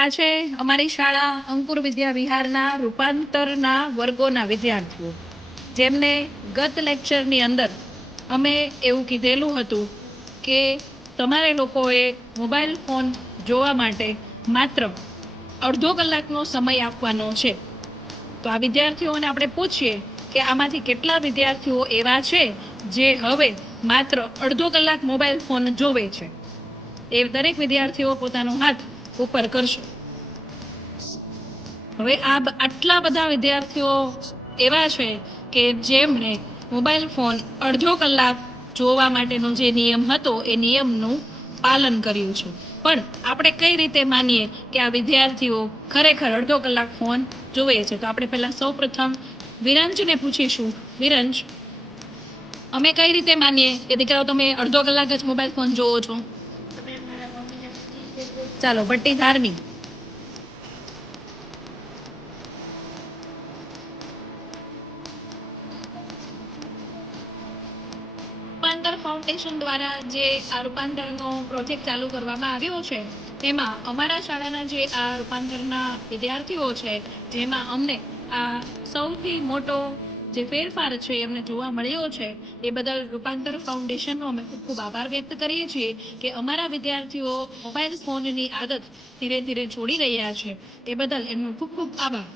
આ છે અમારી શાળા અંકુર વિદ્યા વિહારના રૂપાંતરના વર્ગોના વિદ્યાર્થીઓ, જેમને ગત લેક્ચરની અંદર અમે એવું કીધેલું હતું કે તમારે લોકોએ મોબાઈલ ફોન જોવા માટે માત્ર અડધો કલાકનો સમય આપવાનો છે. તો આ વિદ્યાર્થીઓને આપણે પૂછીએ કે આમાંથી કેટલા વિદ્યાર્થીઓ એવા છે જે હવે માત્ર અડધો કલાક મોબાઈલ ફોન જોવે છે. એ દરેક વિદ્યાર્થીઓ પોતાનો હાથ ઉપર કરશે. હવે આટલા બધા વિદ્યાર્થીઓ એવા છે કે જેમણે મોબાઈલ ફોન અડધો કલાક જોવા માટેનો જે નિયમ હતો એ નિયમનું પાલન કર્યું છે. પણ આપણે કઈ રીતે માનીએ કે આ વિદ્યાર્થીઓ ખરેખર અડધો કલાક ફોન જોવે છે? તો આપણે પહેલા સૌપ્રથમ વિરંજને પૂછીશું. વિરંજ, અમે કઈ રીતે માનીએ કે દીકરાઓ તમે અડધો કલાક જ મોબાઈલ ફોન જોવો છો? ચાલો, ભટ્ટી ધાર્મી. રૂપાંતર ફાઉન્ડેશન દ્વારા જે આ રૂપાંતરનો પ્રોજેક્ટ ચાલુ કરવામાં આવ્યો છે, તેમાં અમારા શાળાના જે આ રૂપાંતરના વિદ્યાર્થીઓ છે, જેમાં અમને આ સૌથી મોટો જે ફેરફાર છે એમને જોવા મળ્યો છે, એ બદલ રૂપાંતર ફાઉન્ડેશનનો અમે ખૂબ ખૂબ આભાર વ્યક્ત કરીએ છીએ કે અમારા વિદ્યાર્થીઓ મોબાઈલ ફોનની આદત ધીરે ધીરે છોડી રહ્યા છે. એ બદલ એમનો ખૂબ ખૂબ આભાર.